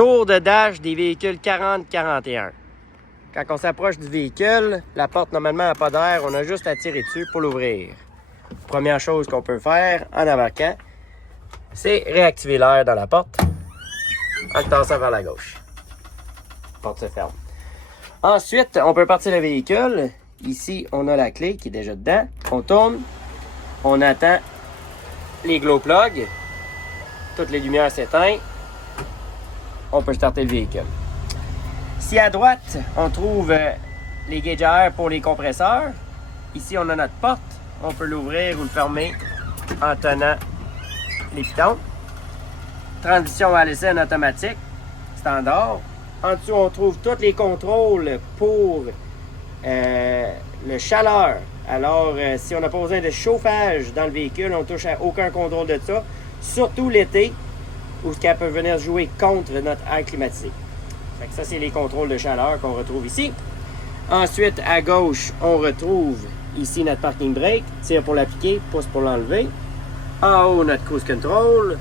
Tour de dash des véhicules 40-41. Quand on s'approche du véhicule, la porte normalement n'a pas d'air, on a juste à tirer dessus pour l'ouvrir. Première chose qu'on peut faire en embarquant, c'est réactiver l'air dans la porte en le tassant vers la gauche. La porte se ferme. Ensuite, on peut partir le véhicule. Ici, on a la clé qui est déjà dedans. On tourne, on attend les glow plugs. Toutes les lumières s'éteignent. On peut starter le véhicule. Si à droite, on trouve les gauges à air pour les compresseurs, ici on a notre porte, on peut l'ouvrir ou le fermer en tenant les pitons. Transition à l'essai en automatique, standard. En dessous, on trouve tous les contrôles pour le chaleur. Alors, si on n'a pas besoin de chauffage dans le véhicule, on ne touche à aucun contrôle de ça, surtout l'été, où ça peut venir jouer contre notre air climatisé. Fait que ça, c'est les contrôles de chaleur qu'on retrouve ici. Ensuite, à gauche, on retrouve ici notre parking brake. Tire pour l'appliquer, pouce pour l'enlever. En haut, notre cruise control.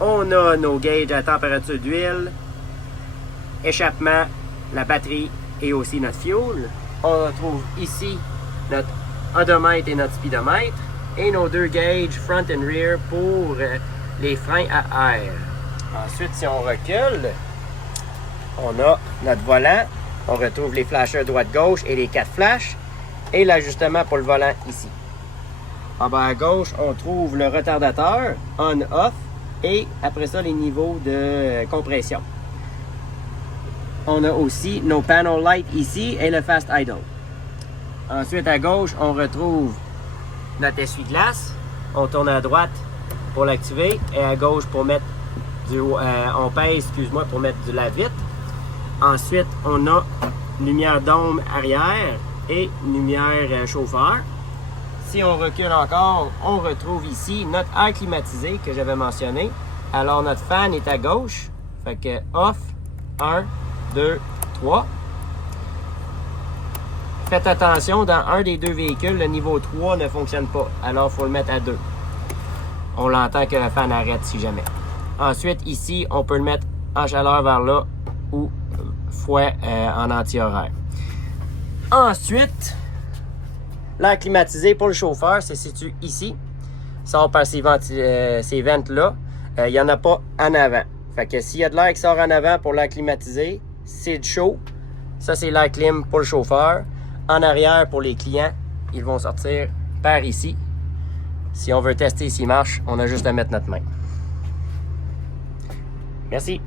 On a nos gauges à température d'huile, échappement, la batterie et aussi notre fuel. On retrouve ici notre odomètre et notre speedomètre. Et nos deux gauges front and rear pour les freins à air. Ensuite, si on recule, on a notre volant, on retrouve les flashers droite-gauche et les 4 flashs et l'ajustement pour le volant ici. En bas à gauche, on trouve le retardateur, on-off et après ça, les niveaux de compression. On a aussi nos panel lights ici et le fast idle. Ensuite, à gauche, on retrouve notre essuie-glace. On tourne à droite pour l'activer et à gauche pour mettre on pèse, excuse-moi, pour mettre du lave-vitre. Ensuite, on a lumière d'ombre arrière et lumière chauffeur. Si on recule encore, on retrouve ici notre air climatisé que j'avais mentionné. Alors, notre fan est à gauche. Fait que off, 1, 2, 3. Faites attention, dans un des deux véhicules, le niveau 3 ne fonctionne pas. Alors, il faut le mettre à 2. On l'entend que le fan arrête si jamais. Ensuite, ici, on peut le mettre en chaleur vers là ou fouet en anti-horaire. Ensuite, l'air climatisé pour le chauffeur se situe ici. Sort par ces ventes-là. Il n'y en a pas en avant. Fait que s'il y a de l'air qui sort en avant pour l'air climatisé, c'est du chaud. Ça, c'est l'air clim pour le chauffeur. En arrière, pour les clients, ils vont sortir par ici. Si on veut tester s'il marche, on a juste à mettre notre main. Merci.